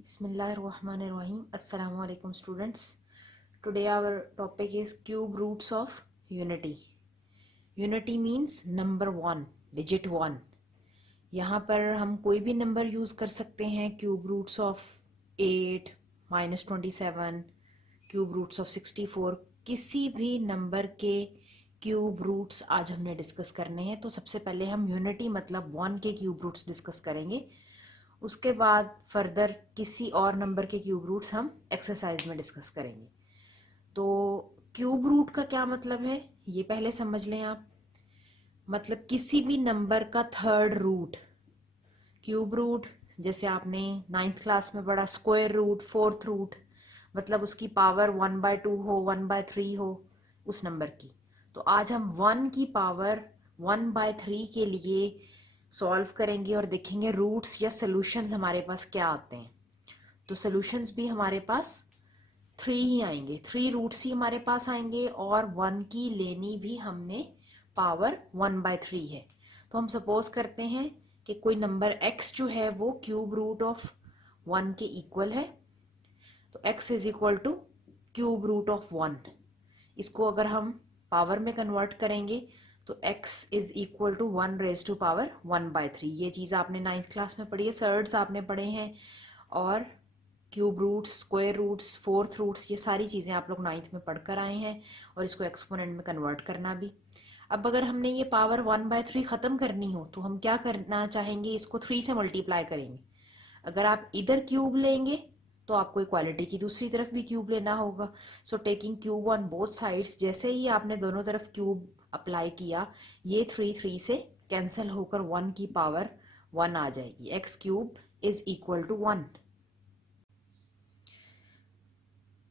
Bismillahirrahmanirrahim. Assalamu alaikum students. Today our topic is cube roots of unity. Unity means number one, digit one. यहाँ पर हम कोई भी number use कर सकते हैं. Cube roots of 8, -27, cube roots of 64, किसी भी नंबर के क्यूब रूट्स आज हमने डिस्कस करने हैं. तो सबसे पहले हम यूनिटी मतलब 1 के क्यूब रूट्स डिस्कस करेंगे. उसके बाद फर्दर किसी और नंबर के क्यूब रूट्स हम एक्सरसाइज में डिस्कस करेंगे. तो क्यूब रूट का क्या मतलब है ये पहले समझ लें आप. मतलब किसी भी नंबर का थर्ड रूट. क्यूब रूट जैसे आपने 9th क्लास में पढ़ा, स्क्वायर रूट, फोर्थ रूट, मतलब उसकी पावर 1/2 हो, 1/3 हो उस नंबर की. तो आज हम 1 की पावर 1/3 के लिए सॉल्व करेंगे और देखेंगे रूट्स या सॉल्यूशंस हमारे पास क्या आते हैं. तो सॉल्यूशंस भी हमारे पास 3 ही आएंगे, 3 रूट्स ही हमारे पास आएंगे और 1 की लेनी भी हमने पावर 1/3 है. तो हम सपोज करते हैं कि कोई नंबर x जो है वो क्यूब रूट ऑफ 1 के इक्वल है. तो x is equal to cube root of 1. इसको अगर हम पावर में कन्वर्ट करेंगे तो x is equal to 1 raise to power 1/3. ये चीज़ आपने 9th क्लास में पढ़ी है, सर्ड्स आपने पढ़े हैं, और cube roots, square roots, fourth roots, ये सारी चीज़ें आप लोग 9th में पढ़ कर आए हैं. और इसको एक्सपोनेंट में कन्वर्ट करना भी. अब अगर हमने ये पावर 1/3 ख़त्म करनी हो तो हम क्या करना चाहेंगे, इसको 3 से मल्टीप्लाई करेंगे. अगर आप इधर क्यूब लेंगे तो आपको इक्वालिटी की दूसरी तरफ भी क्यूब लेना होगा. So taking cube on both sides, जैसे ही आपने दोनों तरफ क्यूब अप्लाई किया, ये 3 से कैंसिल होकर 1 की पावर 1 आ जाएगी. X cube is equal to 1.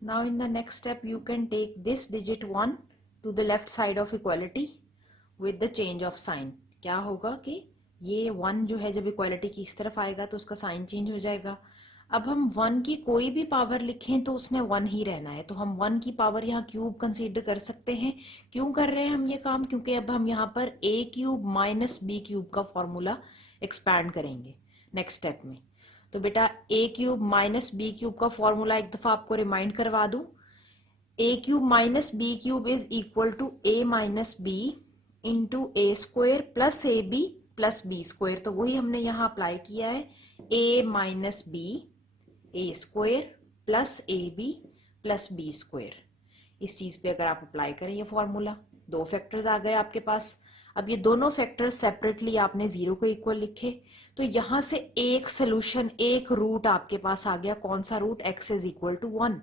Now in the next step you can take this digit 1 to the left side of equality with the change of sign. क्या होगा कि ये 1 जो है जब इक्वालिटी की इस तरफ आएगा तो उसका साइन चेंज हो जाएगा. अब हम 1 की कोई भी पावर लिखें तो उसने 1 ही रहना है. तो हम 1 की पावर यहाँ क्यूब कंसीडर कर सकते हैं. क्यों कर रहे हैं हम ये काम, क्योंकि अब हम यहाँ पर a cube minus b cube का फॉर्मूला एक्सपैंड करेंगे नेक्स्ट स्टेप में. तो बेटा a cube minus b cube का फॉर्मूला एक दफ़ा आपको रिमाइंड करवा दूं. a cube minus b cube is equal to a minus b into a square plus a b plus b square. तो वही हमने यहाँ अप्लाई किया है, a minus b a square plus a b plus b square. इस चीज़ पे अगर आप अप्लाई करें ये फॉर्मूला, 2 फैक्टर्स आ गए आपके पास. अब ये दोनों फैक्टर्स सेपरेटली आपने 0 को इक्वल लिखे. तो यहाँ से एक सोल्यूशन, एक रूट आपके पास आ गया. कौन सा root, x is equal to 1.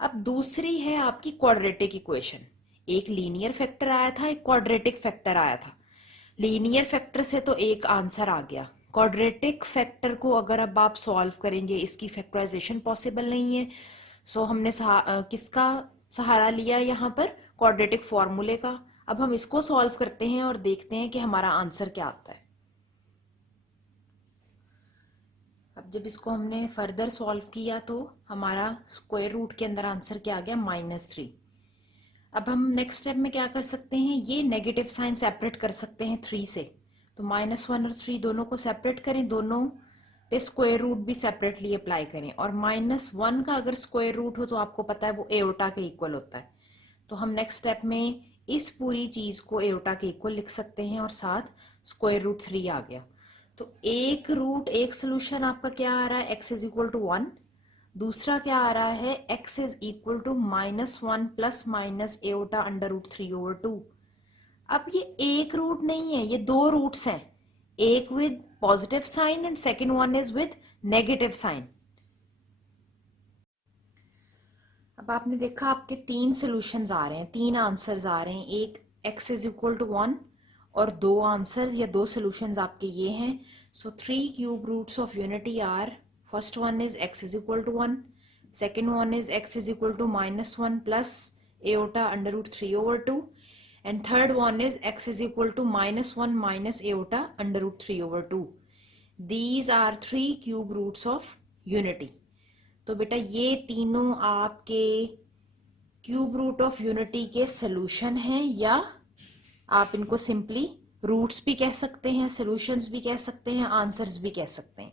अब दूसरी है आपकी क्वाड्रेटिक इक्वेशन. एक लीनियर फैक्टर आया था, एक क्वाड्रेटिक फैक्टर आया था. लीनियर फैक्टर से तो एक आंसर आ गया. क्वाड्रेटिक फैक्टर को अगर अब आप सॉल्व करेंगे, इसकी फैक्टराइजेशन पॉसिबल नहीं है. सो हमने किसका सहारा लिया यहाँ पर, क्वाड्रेटिक फॉर्मूले का. अब हम इसको सॉल्व करते हैं और देखते हैं कि हमारा आंसर क्या आता है. अब जब इसको हमने फर्दर सॉल्व किया तो हमारा स्क्वायर रूट के अंदर आंसर क्या आ गया, -3. अब हम नेक्स्ट स्टेप में क्या कर सकते हैं, ये नेगेटिव साइन सेपरेट कर सकते हैं 3 से. तो -1 और 3 दोनों को सेपरेट करें, दोनों पे स्क्वायर रूट भी सेपरेटली अप्लाई करें. और -1 का अगर स्क्वायर रूट हो तो आपको पता है वो एओटा के इक्वल होता है. तो हम नेक्स्ट स्टेप में इस पूरी चीज को एओटा के इक्वल लिख सकते हैं और साथ स्क्वायर रूट 3 आ गया. तो एक रूट, एक सोल्यूशन आपका क्या आ रहा है, x इज इक्वल टू 1. दूसरा क्या आ रहा है, x is equal to -1 plus minus iota under root 3/2. अब ये एक रूट नहीं है, ये 2 रूट्स हैं. एक with positive sign and second one is with negative sign. अब आपने देखा आपके 3 सॉल्यूशंस आ रहे हैं, 3 आंसर्स आ रहे हैं. एक x इज इक्वल टू 1 और 2 आंसर्स या 2 सॉल्यूशंस आपके ये हैं. So 3 cube roots of unity are, first one is x is equal to 1, second one is x is equal to -1 plus iota under root 3/2, and third one is x is equal to -1 minus aorta under root 3/2. These are 3 cube roots of unity. तो बेटा ये तीनों आपके cube root of unity के solution हैं, या आप इनको सिंपली रूट्स भी कह सकते हैं, सॉल्यूशंस भी कह सकते हैं, आंसर्स भी कह सकते हैं.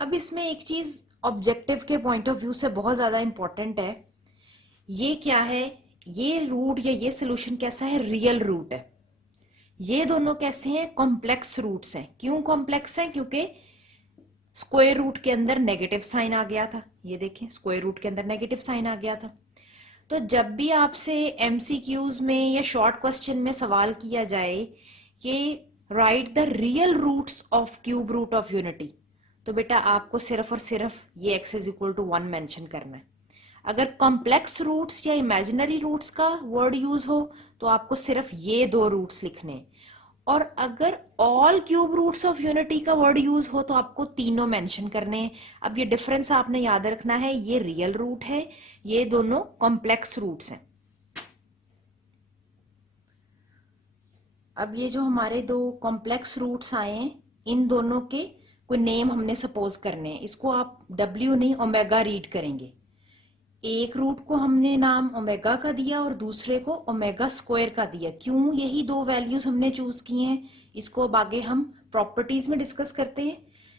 अब इसमें एक चीज ऑब्जेक्टिव के पॉइंट ऑफ व्यू से बहुत ज़्यादा इंपॉर्टेंट है। ये क्या है, ये रूट या ये सोल्यूशन कैसा है, रियल रूट है। ये दोनों कैसे हैं, कॉम्प्लेक्स रूट्स हैं। क्यों कॉम्प्लेक्स हैं, क्योंकि स्क्वायर रूट के अंदर नेगेटिव साइन आ गया था। ये देखें, स्क्वायर रूट के अंदर नेगेटिव साइन आ गया था। तो जब भी आपसे एमसीक्यूज में या शॉर्ट क्वेश्चन में सवाल किया जाए कि write the real roots of cube root of unity, तो बेटा आपको सिर्फ और सिर्फ ये x is equal to 1 mention करना है। अगर कॉम्प्लेक्स रूट्स या इमेजिनरी रूट्स का वर्ड यूज हो तो आपको सिर्फ ये दो रूट्स लिखने हैं, और अगर all cube roots of unity का वर्ड यूज हो तो आपको तीनों मेंशन करने हैं। अब ये डिफरेंस आपने याद रखना है, ये रियल रूट है, ये दोनों कॉम्प्लेक्स रूट्स हैं। अब ये जो हमारे दो कॉम्प्लेक्स रूट्स आए हैं, इन दोनों के कोई नेम हमने सपोज करने हैं। इसको आप W नहीं ओमेगा रीड करेंगे। एक रूट को हमने नाम ओमेगा का दिया और दूसरे को ओमेगा स्क्वायर का दिया। क्यों यही दो वैल्यूज हमने चूज किए हैं, इसको अब आगे हम प्रॉपर्टीज में डिस्कस करते हैं।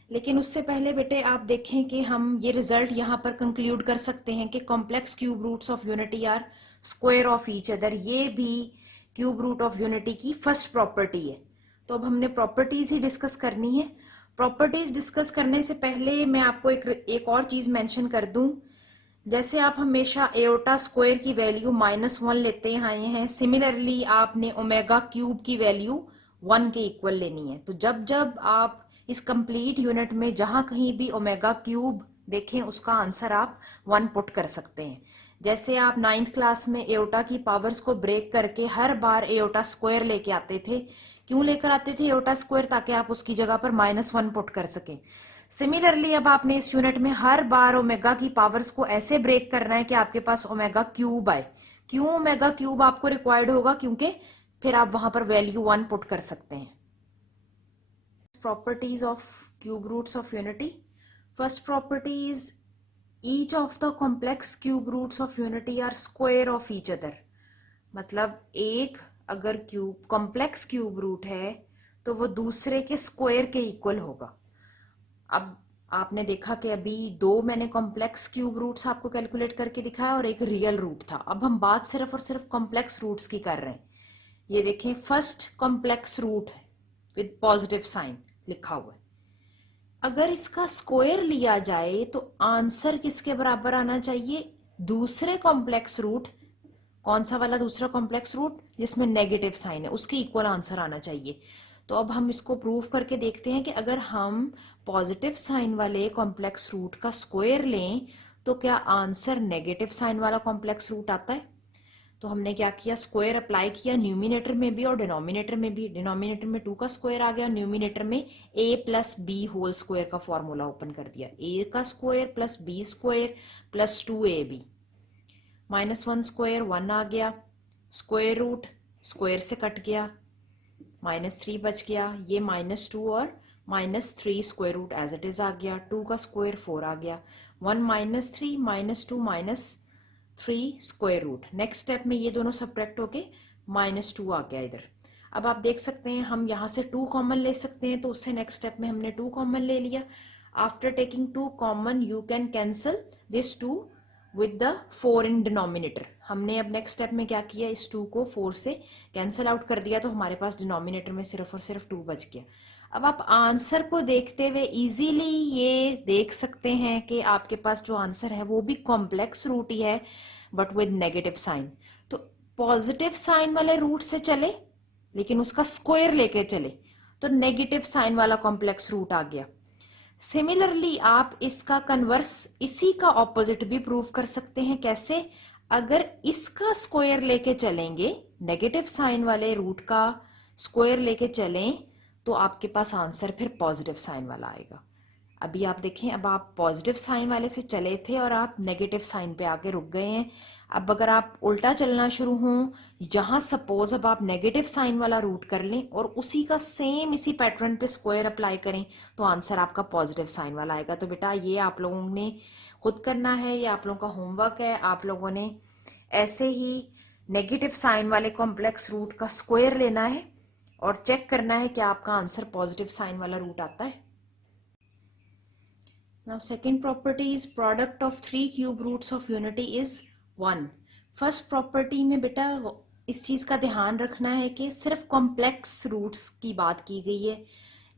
लेकिन उससे पहले बेटे आप देखें कि हम ये रिजल्ट यहाँ पर कंक्लूड कर सकते हैं कि complex cube roots of unity are square of each other. ये भी क्यूब रूट ऑफ यूनिटी की फर्स्ट प्रॉपर्टी है। तो अब हमने प्रॉपर्टीज ही डिस्कस करनी है। प्रॉपर्टीज डिस्कस करने से पहले मैं आपको एक और चीज मेंशन कर दूं। जैसे आप हमेशा एओटा स्क्वायर की वैल्यू -1 लेते आए हैं, सिमिलरली आपने ओमेगा क्यूब की वैल्यू 1 के इक्वल लेनी है। तो जब जब आप इस कंप्लीट यूनिट में जहां कहीं भी ओमेगा क्यूब देखें उसका आंसर आप 1 पुट कर सकते हैं। जैसे आप 9th क्लास में एओटा की पावर्स को ब्रेक करके हर बार एओटा स्क्वायर लेके आते थे। क्यों लेकर आते थे एओटा स्क्वायर, ताकि आप उसकी जगह पर -1 पुट कर सकें। सिमिलरली अब आपने इस यूनिट में हर बार ओमेगा की पावर्स को ऐसे ब्रेक करना है कि आपके पास ओमेगा क्यूब आए। क्यों ओमेगा क्यूब आपको रिक्वायर्ड होगा, क्योंकि फिर आप वहां पर वैल्यू 1 पुट कर सकते हैं। Properties of cube roots of unity. First property is each of the complex cube roots of unity are square of each other. मतलब एक अगर क्यूब कॉम्प्लेक्स क्यूब रूट है तो वो दूसरे के स्क्वायर के इक्वल होगा। अब आपने देखा कि अभी दो मैंने कॉम्प्लेक्स क्यूब रूट्स आपको कैलकुलेट करके दिखाया और एक रियल रूट था। अब हम बात सिर्फ और सिर्फ कॉम्प्लेक्स रूट्स की कर रहे हैं। ये देखें, फर्स्ट कॉम्प्लेक्स रूट है विद पॉजिटिव साइन लिखा हुआ है। अगर इसका स्क्वायर लिया जाए तो आंसर किसके बराबर आना चाहिए, दूसरे कॉम्प्लेक्स रूट। कौन सा वाला दूसरा कॉम्प्लेक्स रूट, जिसमें नेगेटिव साइन है, उसके इक्वल आंसर आना चाहिए। तो अब हम इसको प्रूव करके देखते हैं कि अगर हम पॉजिटिव साइन वाले कॉम्प्लेक्स रूट का स्क्वायर लें तो क्या आंसर नेगेटिव साइन वाला कॉम्प्लेक्स रूट आता है। तो हमने क्या किया, स्क्वायर अप्लाई किया न्यूमिनेटर में भी और डिनोमिनेटर में भी। डिनोमिनेटर में 2 का स्क्वायर आ गया, न्यूमिनेटर में a plus B whole square का फॉर्मूला ओपन कर दिया। a का square plus b square plus 2ab, -1 square 1 आ गया, स्क्वायर रूट स्क्वायर से कट गया, -3 बच गया, ये -2 और -3 square root as it is आ गया, 2 का स्क्वायर 4 आ गया, 1 -3 -2 -3 स्क्वायर रूट। नेक्स्ट स्टेप में ये दोनों सब्ट्रैक्ट होके -2 आ गया इधर। अब आप देख सकते हैं हम यहाँ से 2 कॉमन ले सकते हैं, तो उससे नेक्स्ट स्टेप में हमने 2 कॉमन ले लिया। After taking 2 common you can cancel this 2 with the 4 in denominator. हमने अब नेक्स्ट स्टेप में क्या किया, इस 2 को 4 से कैंसल आउट कर दिया, तो हमारे पास डिनोमिनेटर में सिर्फ और सिर्फ 2 बच गया। अब आप आंसर को देखते हुए इजीली ये देख सकते हैं कि आपके पास जो आंसर है वो भी कॉम्प्लेक्स रूट ही है बट विद नेगेटिव साइन। तो पॉजिटिव साइन वाले रूट से चले लेकिन उसका स्क्वायर लेके चले तो नेगेटिव साइन वाला कॉम्प्लेक्स रूट आ गया। सिमिलरली आप इसका कन्वर्स, इसी का ऑपोजिट भी प्रूव कर सकते हैं। कैसे, अगर इसका स्क्वायर लेके चलेंगे, नेगेटिव साइन वाले रूट का स्क्वायर लेके चलें तो आपके पास आंसर फिर पॉजिटिव साइन वाला आएगा। अभी आप देखें, अब आप पॉजिटिव साइन वाले से चले थे और आप नेगेटिव साइन पे आके रुक गए हैं। अब अगर आप उल्टा चलना शुरू हों, यहाँ सपोज अब आप नेगेटिव साइन वाला रूट कर लें और उसी का सेम इसी पैटर्न पे स्क्वायर अप्लाई करें तो आंसर आपका पॉजिटिव साइन वाला आएगा। तो बेटा ये आप लोगों ने खुद करना है, ये आप लोगों का होमवर्क है। आप लोगों ने ऐसे ही नेगेटिव साइन वाले कॉम्प्लेक्स रूट का स्क्वायर लेना है और चेक करना है कि आपका आंसर पॉजिटिव साइन वाला रूट आता है। Now second property is product of three cube roots of unity is 1. First property में बेटा इस चीज का ध्यान रखना है कि सिर्फ कॉम्प्लेक्स रूट्स की बात की गई है,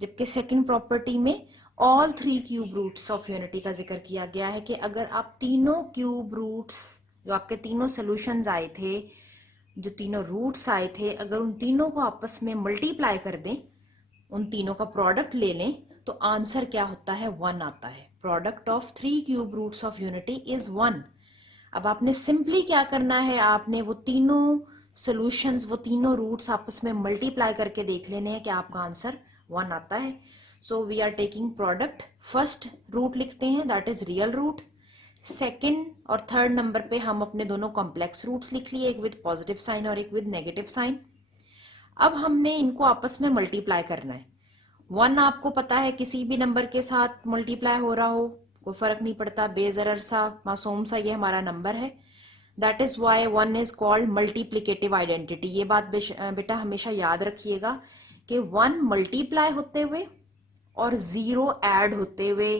जबकि सेकंड प्रॉपर्टी में all three cube roots of unity का जिक्र किया गया है कि अगर आप तीनों क्यूब रूट्स जो आपके तीनों सोल्यूशंस आए थे, जो तीनों रूट्स आए थे, अगर उन तीनों को आपस में मल्टीप्लाई कर दें, उन तीनों का प्रोडक्ट ले लें, तो आंसर क्या होता है? 1 आता है। Product of three cube roots of unity is 1। अब आपने सिंपली क्या करना है, आपने वो तीनों सॉल्यूशंस, वो तीनों रूट्स आपस में मल्टीप्लाई करके देख लेने हैं कि आपका आंसर 1 आता है। So we are taking product, first root लिखते हैं that is real root, second और थर्ड नंबर पे हम अपने दोनों कॉम्प्लेक्स रूट्स लिख लिए, एक विद पॉजिटिव साइन और एक विद नेगेटिव साइन। अब हमने इनको आपस में मल्टीप्लाई करना है। 1 आपको पता है किसी भी नंबर के साथ मल्टीप्लाई हो रहा हो कोई फर्क नहीं पड़ता, बेजरर सा मासूम सा ये हमारा नंबर है। That is why 1 is called multiplicative identity. ये बात बेटा हमेशा याद रखिएगा कि 1 मल्टीप्लाई होते हुए और 0 ऐड होते हुए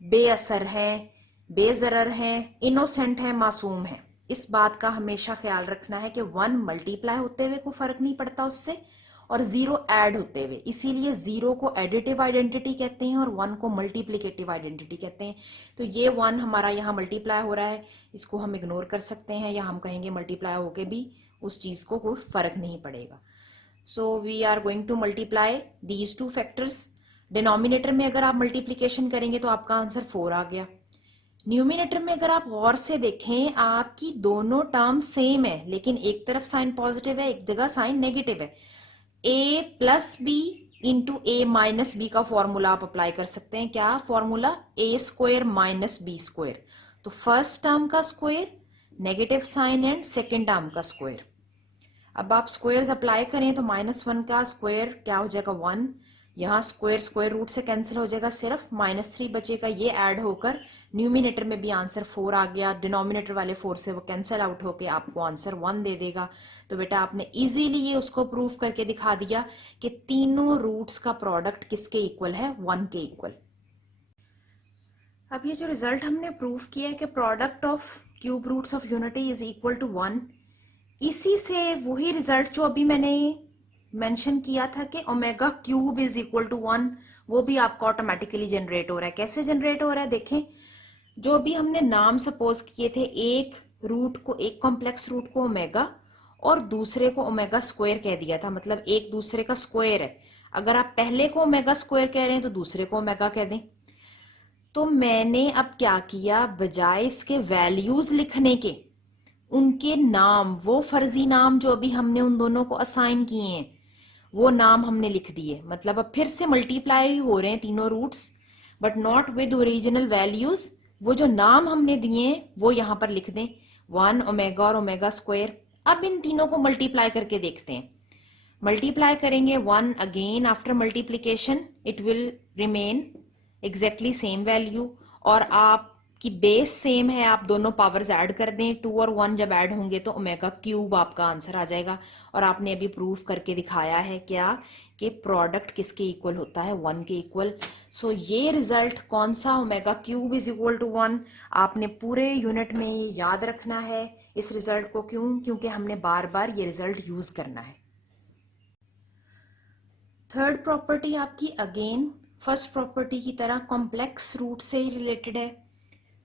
बेअसर है, बेजरर है, इनोसेंट है, मासूम है। इस बात का हमेशा ख्याल रखना है कि 1 मल्टीप्लाई होते हुए कोई फर्क नहीं पड़ता उससे, और 0 ऐड होते हुए, इसीलिए 0 को एडिटिव आइडेंटिटी कहते हैं और 1 को मल्टीप्लिकेटिव आइडेंटिटी कहते हैं। तो ये 1 हमारा यहाँ मल्टीप्लाई हो रहा है, इसको हम इग्नोर कर सकते हैं, या हम कहेंगे मल्टीप्लाई होके भी उस चीज को कोई फर्क नहीं पड़ेगा। So we are going to multiply these two factors. Denominator में अगर आप मल्टीप्लिकेशन करेंगे तो आपका आंसर 4 आ गया। न्यूमिनेटर में अगर आप गौर से देखें, आपकी दोनों टर्म सेम है, लेकिन एक तरफ साइन पॉजिटिव है, एक जगह साइन नेगेटिव है। a plus b into a minus b का फॉर्मूला आप अप्लाई कर सकते हैं। क्या formula? a square minus b square. तो फर्स्ट टर्म का square negative sign and second term का स्क्वायर। अब आप स्क्वायर्स अप्लाई करें तो -1 का स्क्वायर क्या हो जाएगा? 1। यहाँ स्क्वायर स्क्वायर रूट से कैंसिल हो जाएगा, सिर्फ -3 बचेगा, ये ऐड होकर न्यूमिनेटर में भी आंसर 4 आ गया। डिनोमिनेटर वाले 4 से वो कैंसिल आउट होके आपको आंसर 1 दे देगा। तो बेटा आपने इजीली ये उसको प्रूव करके दिखा दिया कि तीनों रूट्स का प्रोडक्ट किसके इक्वल है? 1 के इक्वल। अब ये जो रिजल्ट हमने प्रूव किया है कि product of cube roots of unity is equal to 1, इसी से वही रिजल्ट जो अभी मैंने मेंशन किया था कि omega cube is equal to 1, वो भी आपको ऑटोमेटिकली जनरेट हो रहा है। कैसे जनरेट हो रहा है देखें, जो भी हमने नाम सपोज किए थे, एक रूट को, एक कॉम्प्लेक्स रूट को ओमेगा और दूसरे को ओमेगा स्क्वायर कह दिया था, मतलब एक दूसरे का स्क्वायर है। अगर आप पहले को ओमेगा स्क्वायर कह रहे हैं तो दूसरे को ओमेगा कह दें। तो मैंने अब क्या किया, बजाय इसके वैल्यूज लिखने के, उनके नाम, वो फर्जी नाम जो अभी हमने उन दोनों को असाइन किए हैं, वो नाम हमने लिख दिए। मतलब अब फिर से मल्टीप्लाई हो रहे हैं तीनों roots, but not with original values. वो जो नाम हमने दिए हैं वो यहां पर लिख दें, 1 ओमेगा और ओमेगा स्क्वायर। अब इन तीनों को मल्टीप्लाई करके देखते हैं। मल्टीप्लाई करेंगे 1 again, after multiplication it will remain exactly same value, और आपकी बेस सेम है, आप दोनों पावर्स ऐड कर दें, 2 और 1 जब ऐड होंगे तो ओमेगा क्यूब आपका आंसर आ जाएगा। और आपने अभी प्रूफ करके दिखाया है क्या, कि प्रोडक्ट किसके इक्वल होता है? 1 के इक्वल। सो ये रिजल्ट कौन सा, omega cube is equal to 1, आपने पूरे यूनिट में याद रखना है इस रिजल्ट को। क्यों? क्योंकि हमने बार बार ये रिजल्ट यूज करना है। थर्ड प्रॉपर्टी आपकी अगेन फर्स्ट प्रॉपर्टी की तरह कॉम्प्लेक्स रूट से ही रिलेटेड है।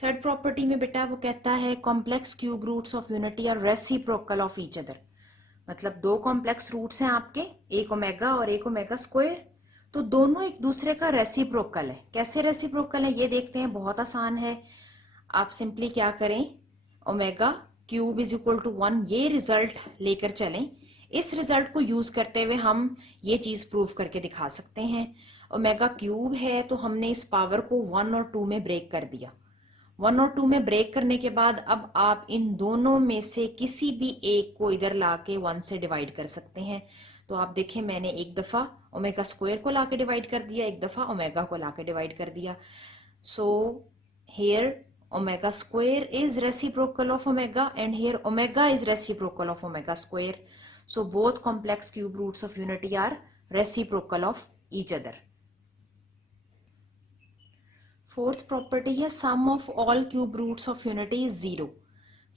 थर्ड प्रॉपर्टी में बेटा वो कहता है complex cube roots of unity are reciprocal of each other. मतलब दो कॉम्प्लेक्स रूट्स हैं आपके, एक ओमेगा और एक ओमेगा स्क्वायर, तो दोनों एक दूसरे का रेसिप्रोकल है। कैसे रेसिप्रोकल है ये देखते हैं, बहुत आसान है। आप सिंपली क्या करें, omega cube is equal to 1 ये रिजल्ट लेकर चलें। इस रिजल्ट को यूज करते हुए हम ये चीज प्रूव करके दिखा सकते हैं। ओमेगा क्यूब है तो हमने इस पावर को 1 और 2 में ब्रेक कर दिया। 1 और 2 में ब्रेक करने के बाद अब आप इन दोनों में से किसी भी एक को इधर लाके 1 से डिवाइड कर सकते हैं। तो आप देखें, मैंने एक दफा ओमेगा स्क्वायर को लाके डिवाइड कर दिया, एक दफा ओमेगा को लाके डिवाइड कर दिया। So here omega square is reciprocal of omega and here omega is reciprocal of omega square. So both complex cube roots of unity are reciprocal of each other. Fourth property है sum of all cube roots of unity is 0।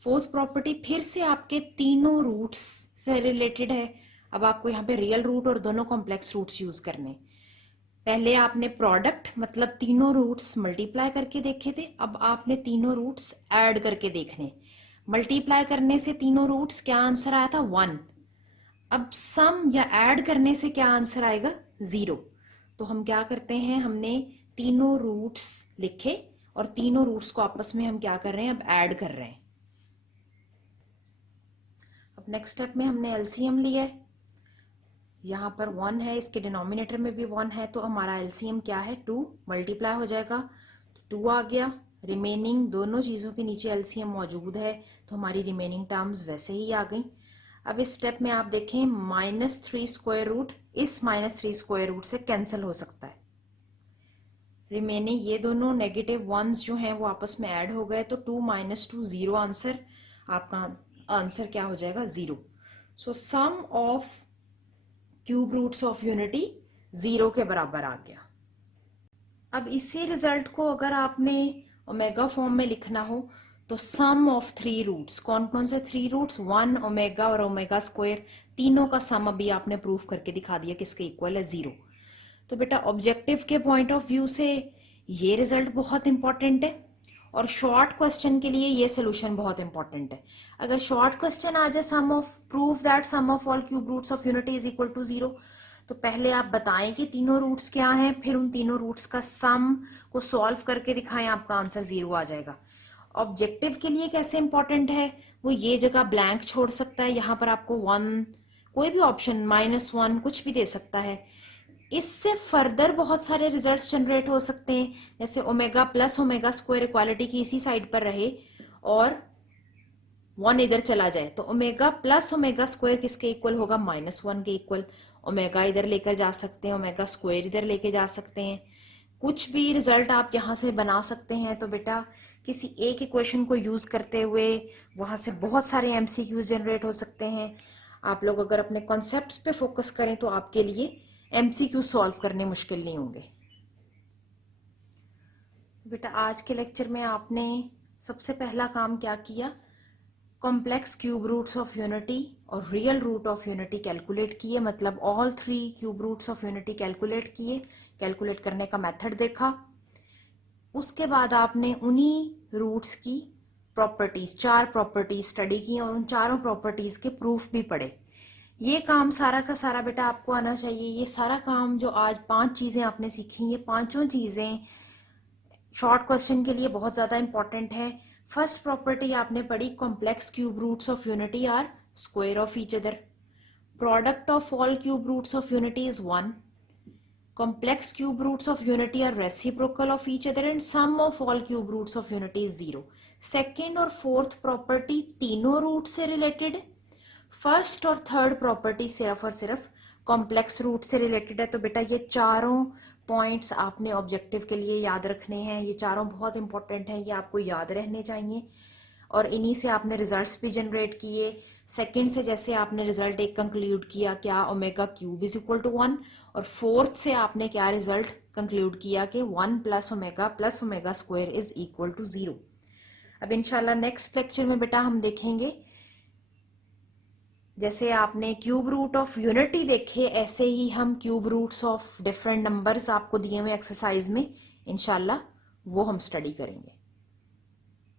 Fourth property फिर से आपके तीनों roots से related है। अब आपको यहाँ पे रियल रूट और दोनों कॉम्प्लेक्स रूट्स यूज करने। पहले आपने प्रोडक्ट मतलब तीनों रूट्स मल्टीप्लाई करके देखे थे, अब आपने तीनों रूट्स ऐड करके देखने। मल्टीप्लाई करने से तीनों रूट्स क्या आंसर आया था 1। अब सम या ऐड करने से क्या आंसर आएगा 0। तो हम क्या करते हैं, हमने तीनों रूट्स लिखे और तीनों रूट्स को आपस में हम क्या कर रहे हैं, अब ऐड कर रहे हैं। अब नेक्स्ट स्टेप में हमने एलसीएम लिया है। यहाँ पर 1 है, इसके डिनोमिनेटर में भी 1 है, तो हमारा एलसीएम क्या है 2 मल्टीप्लाई हो जाएगा, 2 आ गया। रिमेनिंग दोनों चीज़ों के नीचे एलसीएम मौजूद है, तो हमारी रिमेनिंग टर्म्स वैसे ही आ गई। अब इस स्टेप में आप देखें -3 स्क्वायर रूट इस -3 स्क्वायर रूट से कैंसिल हो सकता है। रिमेनिंग ये दोनों नेगेटिव वंस जो हैं वो आपस में ऐड हो गए, तो 2 - 2 0 आंसर। आपका आंसर क्या हो जाएगा 0। So sum of cube roots of unity 0 के बराबर आ गया। अब इसी रिजल्ट को अगर आपने ओमेगा फॉर्म में लिखना हो तो सम ऑफ 3 रूट्स, कौन कौन से 3 रूट्स, 1 ओमेगा और ओमेगा स्क्वायर, तीनों का सम अभी आपने प्रूफ करके दिखा दिया किसके इक्वल है 0। तो बेटा ऑब्जेक्टिव के पॉइंट ऑफ व्यू से ये रिजल्ट बहुत इंपॉर्टेंट है और शॉर्ट क्वेश्चन के लिए ये सोल्यूशन बहुत इंपॉर्टेंट है। अगर शॉर्ट क्वेश्चन आ जाए sum of proof that sum of all cube roots of unity is equal to 0, तो पहले आप बताएं कि तीनों रूट्स क्या हैं, फिर उन तीनों रूट्स का सम को सॉल्व करके दिखाएं, आपका आंसर 0 आ जाएगा। ऑब्जेक्टिव के लिए कैसे इंपॉर्टेंट है, वो ये जगह ब्लैंक छोड़ सकता है, यहाँ पर आपको 1 कोई भी ऑप्शन -1 कुछ भी दे सकता है। इससे फर्दर बहुत सारे रिजल्ट्स जनरेट हो सकते हैं, जैसे omega plus omega square equality की इसी साइड पर रहे और 1 इधर चला जाए, तो ओमेगा प्लस ओमेगा स्क्वायर किसके इक्वल होगा, -1 के इक्वल। ओमेगा इधर लेकर जा सकते हैं, ओमेगा स्क्वायर इधर लेके जा सकते हैं, कुछ भी रिजल्ट आप यहाँ से बना सकते हैं। तो बेटा किसी एक इक्वेशन को यूज करते हुए वहां से बहुत सारे एमसीक्यूज जनरेट हो सकते हैं। आप लोग अगर अपने कॉन्सेप्ट्स पे फोकस करें तो आपके लिए एमसीक्यू सॉल्व करने मुश्किल नहीं होंगे। बेटा आज के लेक्चर में आपने सबसे पहला काम क्या किया, complex cube roots of unity और real root of unity calculate किए, मतलब all 3 cube roots of unity calculate किए। कैलकुलेट करने का मेथड देखा, उसके बाद आपने उन्हीं रूट्स की प्रॉपर्टीज 4 प्रॉपर्टीज स्टडी की और उन चारों प्रॉपर्टीज के प्रूफ भी पढ़े। ये काम सारा का सारा बेटा आपको आना चाहिए। ये सारा काम जो आज 5 चीजें आपने सीखी, ये पांचों चीजें शॉर्ट क्वेश्चन के लिए बहुत ज्यादा इंपॉर्टेंट है। फर्स्ट प्रॉपर्टी आपने पढ़ी, complex cube roots of unity are square of each other, product of all cube roots of unity is 1, complex cube roots of unity are reciprocal of each other and sum of all cube roots of unity is 0। Second और fourth property तीनों root से related है, first और third property सिर्फ और सिर्फ complex root से related है। तो बेटा ये चारों पॉइंट्स आपने ऑब्जेक्टिव के लिए याद रखने हैं, ये चारों बहुत इंपॉर्टेंट हैं, ये आपको याद रहने चाहिए और इन्हीं से आपने रिजल्ट्स भी जनरेट किए। सेकंड से जैसे आपने रिजल्ट एक कंक्लूड किया क्या, omega cube is equal to 1, और फोर्थ से आपने क्या रिजल्ट कंक्लूड किया कि 1 plus omega square is equal to 0। अब इंशाल्लाह नेक्स्ट लेक्चर में बेटा हम देखेंगे, जैसे आपने क्यूब रूट ऑफ यूनिटी देखे ऐसे ही हम cube roots of different numbers आपको दिए हुए एक्सरसाइज में इंशाल्लाह वो हम स्टडी करेंगे।